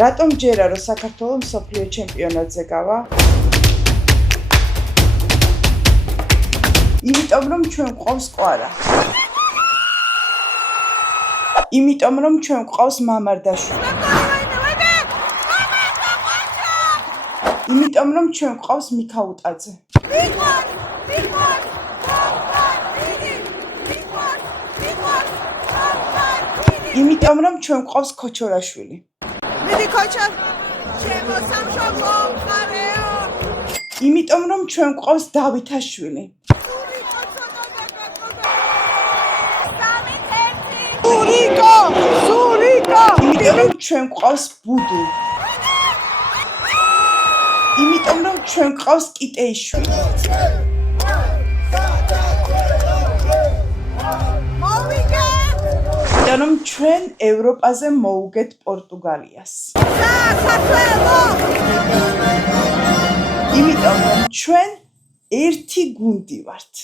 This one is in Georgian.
რატომ ჯერა რომ საქართველოს მსოფლიო ჩემპიონატზე გავა? იმიტომ რომ ჩვენ გვყავს კვარა. იმიტომ რომ ჩვენ გვყავს მამარდაშვილი. იმიტომ რომ ჩვენ გვყავს მიქაუტაძე. იმიტომ რომ ჩვენ გვყავს ქოჩორაშვილი. მიდი ქოჩა ჩემო სამშობლო მყარეო. იმიტომ რომ ჩვენ გვყავს დავითაშვილი. სურიკო იმიტომ რომ ჩვენ გვყავს ბუდუ. იმიტომ რომ ჩვენ გვყავს კიტეიშვილი. იმიტომ რომ ჩვენ ევროპაზე მოუგეთ პორტუგალიას. იმიტომ რომ ჩვენ ერთი გუნდი ვართ.